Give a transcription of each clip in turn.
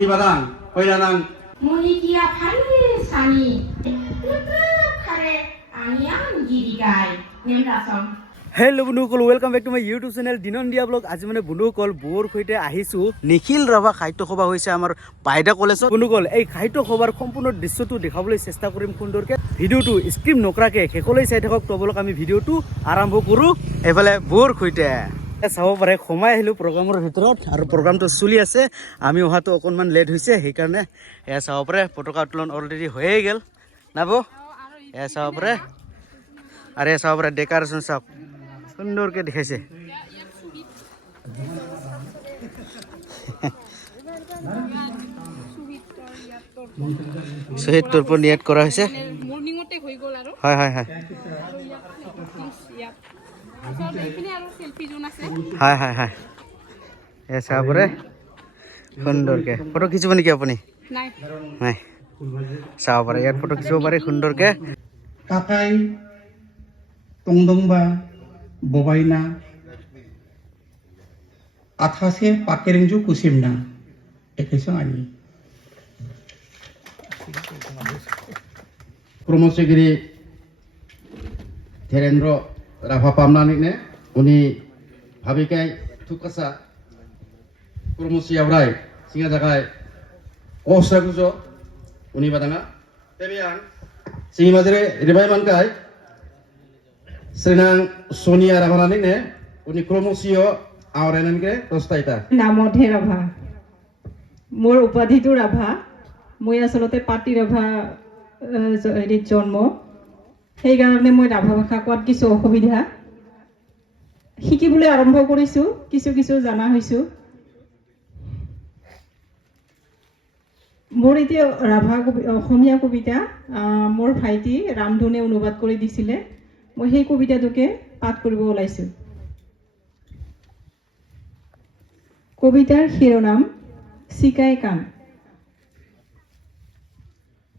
Ibadang, Koyanang. Munikia Pani Sani, Kare, Anian Gidigai, Nemrasam. Hello' বন্ধুসকল welcome back to my YouTube channel দিনন্দিয়া vlog. আজি মানে বন্ধুসকল বৌৰ সৈতে আহিছোঁ নিখিল ৰাভা সাহিত্য সভা হৈছে আমাৰ বাইদা কলেজত। বন্ধুসকল এই সাহিত্য সভাৰ সম্পূৰ্ণ দৃশ্যটো দেখাবলৈ চেষ্টা কৰিম সুন্দৰকৈ। ভিডিঅ'টো স্ক্ৰিপ্ট নকৰাকৈ শেষলৈ চাই থাকক। তবলক আমি ভিডিঅ'টো আৰম্ভ কৰোঁ। এইফালে বৌৰ সৈতে চাব পাৰে সোমাই আহিলোঁ প্ৰগ্ৰামৰ ভিতৰত আৰু প্ৰগ্ৰামটো চলি আছে। আমি অহাটো অকণমান লেট হৈছে, সেইকাৰণে এয়া চাব পাৰে পতাকা উত্তোলন অলৰেডি হৈয়ে গ'ল না বৌ। এয়া চাব পাৰে আৰু এয়া চাব পাৰে ডেক'ৰেশ্যন চাওক সুন্দৰকৈ দেখাইছে। শ্বহীদ তৰ্পণ ইয়াত কৰা হৈছে। হয় হয় হয় হয় হয় হয় এই চাব পাৰে সুন্দৰকৈ। ফটো খিচিব নেকি আপুনি? নাই চাব পাৰে ইয়াত ফটো খিচিব পাৰে সুন্দৰকৈ। Kakai, Tongdongba, Bobaina, Athase, Pakeringju Kusimna, Ekesani. Promosegiri Terendro Rafa Pamnanik, Uni Habikai, Tukasa, Promosia Rai, Singazakai, Osaguzo, Uni Badanga, Tebian. Sing Madre, Revival Guy, Senang Sonia Ravanine, Unicromosio, our enemy, Rostaita. নামতহে ৰাভা, মোৰ উপাধিটো ৰাভা। মই আচলতে পাতি ৰাভা হেৰিত জন্ম, সেইকাৰণে মই ৰাভা ভাষা কোৱাত কিছু অসুবিধা। শিকিবলৈ আৰম্ভ কৰিছোঁ, কিছু কিছু জনা হৈছোঁ। মোৰ এতিয়া ৰাভা অসমীয়া কবিতা মোৰ ভাইটি ৰামধনে অনুবাদ কৰি দিছিলে। মই সেই কবিতাটোকে পাঠ কৰিব ওলাইছোঁ। কবিতাৰ শিৰোনাম চিকাই কাণ।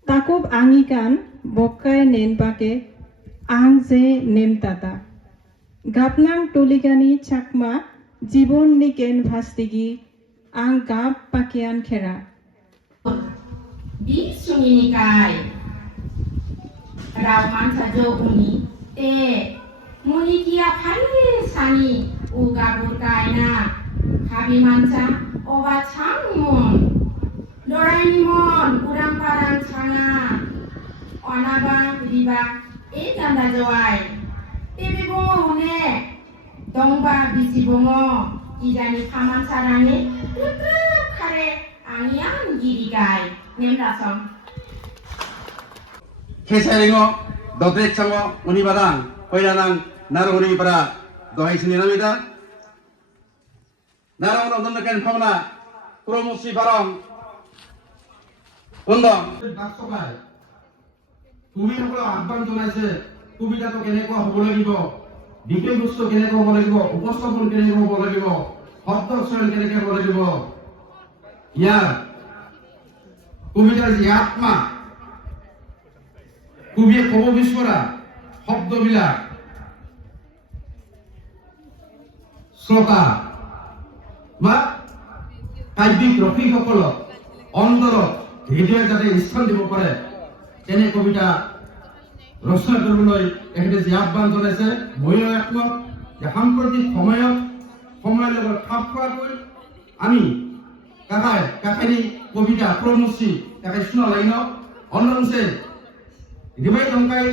তাকুব আঙি কাণ বক্কাই নেন পাকে আং যে নেম তাতা গাপনাং টলিগানি চাকমা জীবন নি কেন ভাস্তিগি আং গাপ পাকিয়ান খেৰা। Bisunikai Raman Sajo Uni Te Munikia Pani Sani Ugabur Kaina Habimansa Oba Changmon Doraemon Urang Parang Changa Onaba Riba Etanda Joai Tebi Bongo Hune Dongba Bisi Bongo Ijani Paman Sarane Tutup Kare Anian Gidigai Nemrasam. Kesaringo, Dodek Chango, Unibadang, Koyanang, Naruni Para, Dohisinamida Naran of the Can Pona, Promosi Barong, Undong, Bastobai. Kubita Abantonase, Kubita Keneko, Bolagibo, Dipingusto Keneko Bolagibo, Upostopon Keneko Bolagibo, Hot Dogs and Keneko Bolagibo. Yeah. কবিতার যে আত্মা, কবিয়ে কব বিস্ফোরা শব্দবিলাক শ্ৰোতা বা কাব্যিক ৰসিকসকলক অন্তৰত হৃদয় যাতে স্থান দিব পাৰে তেনে কবিতা ৰচনা কৰিবলৈ এখেতে যে আহ্বান জনাইছে। ময়ো একমত যে সাম্প্ৰতিক সময়ৰ লগত খাপ খোৱাকৈ আমি কাকাই কবিতা promosi kakai suna laino onon se dibai tongkai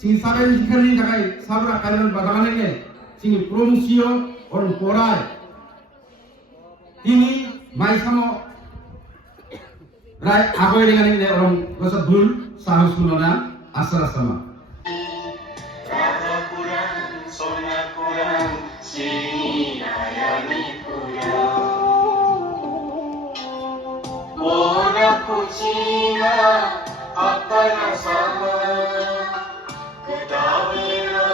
sing sabai sikhani kakai sabra kalian badangane ne sing promosio or porai ini mai samo rai agoi dengan ne orang gosa dul sahus sunona asara sama sona kurang sini ayami Kucina apa sama kedawira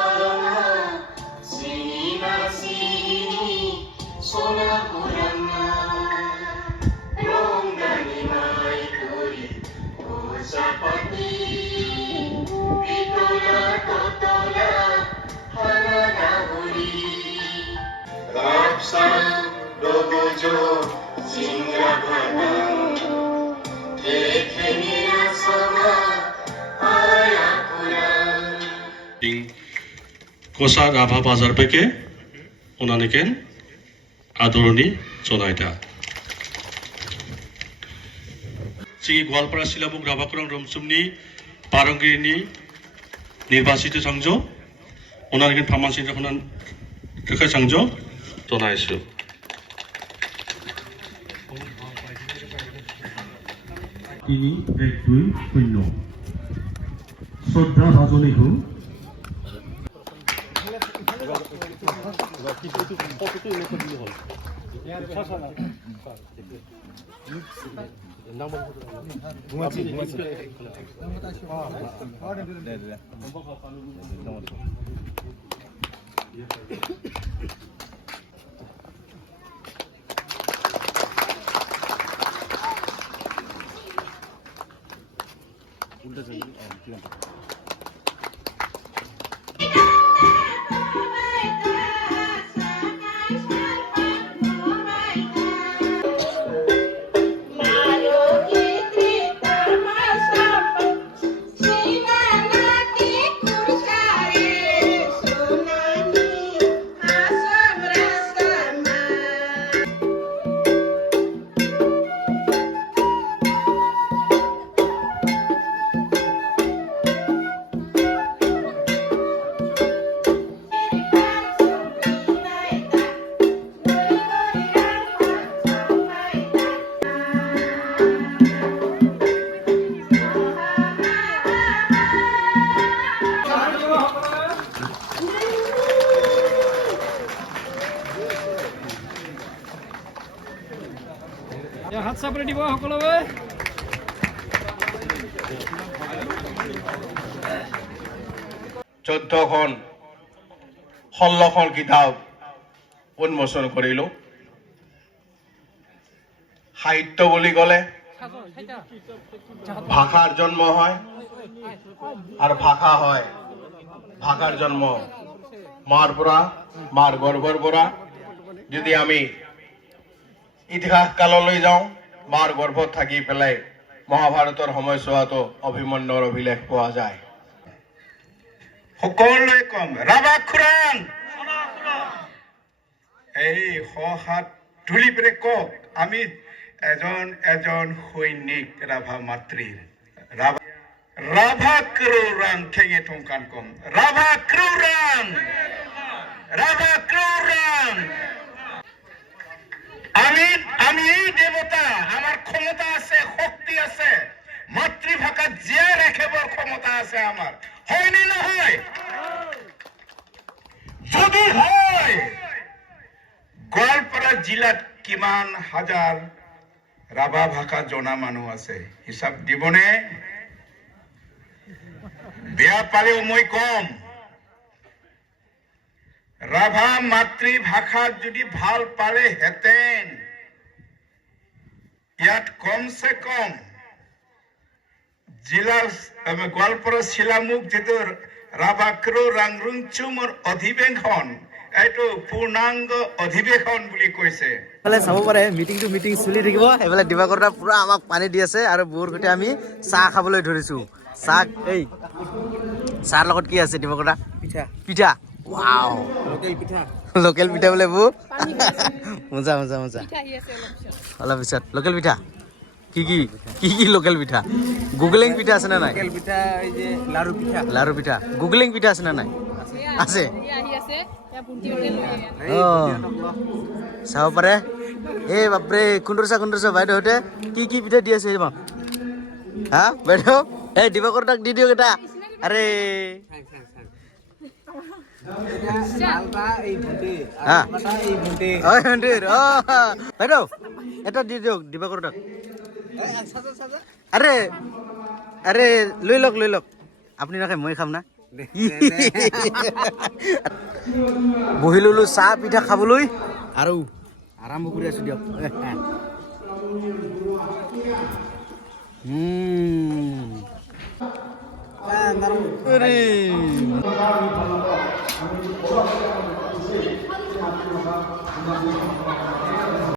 sini sona kurangna ronggani mai turi usapati itulah total 고사 라바 바자르베게 오나네겐 아도르니 조나이다. 지기 Goalpara শিলামুখ রাভাকুরাং রমসুমনি পারঙ্গিনী নির্বাচিত সংজ ওনানে겐 파만신 যখন 그렇게 সংজ 조나이수. তিনি 1-2-0 শ্রদ্ধা ভাজনী হু হাত চাপৰি দিব সকলোৱে। 14খন 16খন কিতাপ উন্মোচন কৰিলোঁ। সাহিত্য বুলি ক'লে ভাষাৰ জন্ম হয় আৰু ভাষা হয় ভাষাৰ জন্ম মাৰ পৰা, মাৰ গৰ্ভৰ পৰা। যদি আমি ইতিহাস কাললৈ যাওঁ, মাৰ গৰ্ভত থাকি পেলাই মহাভাৰতৰ সময়ছোৱাতো অভিমন্যুৰ অভিলেখ পোৱা যায়। সকলোৱে কম ৰাভা খুৰাং, এই হাত তুলি পেৰে কওক, আমি এজন এজন সৈনিক ৰাভা মাতৃৰ। ৰাভা ক্ৰুৰাং ঠেঙে ঠোংকান কম, ৰাভা ক্ৰুৰাং, ৰাভা ক্ৰুৰাং। আমি দেৱতা, আমাৰ ক্ষমতা আছে, শক্তি আছে, মাতৃভাষাত জীয়াই ৰাখিবৰ ক্ষমতা আছে আমাৰ, হয় নে নহয়? যদি হয়, গোৱালপাৰা জিলাত কিমান হাজাৰ ৰাভা ভাষা জনা মানুহ আছে হিচাপ দিবনে? বেয়া পালেও মই কম, ৰাভা মাতৃভাষাত যদি ভাল পালেহেঁতেন ইয়াত কমচে কম জিলা গোৱালপাৰা শিলামুখ যিটো ৰাভা ক্ৰুৰাং ৰুংচুমৰ অধিৱেশন, এইটো পূৰ্ণাংগ অধিৱেশন বুলি কৈছে। এইফালে চাব পাৰে মিটিং চলি থাকিব। এইফালে দিবাকৰ দা পুৰা আমাক পানী দি আছে আৰু বুৰ সৈতে আমি চাহ খাবলৈ ধৰিছো। চাহ এই চাহৰ লগত কি আছে দিবাকৰ দা? পিঠা। ৱাও, লোকেল পিঠা বোলে বু। মজা অলপ পিছত লোকেল পিঠা। কি লোকেল পিঠা? গুগলিং পিঠা আছে নে নাই? লাৰু পিঠা গুগলিং পিঠা আছে নে নাই? আছে। চাব পাৰে। এই বাপৰে, কুণ্ডৰচা বাইদেউহঁতে কি পিঠা দি আছে হা বাইদেউ? এই দিবাকৰ তাক দি দিয়ক এটা। আৰে বাইদেউ এটা দি দিয়ক দিবাকৰ তাক। আৰে লৈ লওক আপুনি নাখায়, মই খাম না। বহি ললো চাহ পিঠা খাবলৈ আৰু আৰম্ভ কৰি আছো দিয়ক।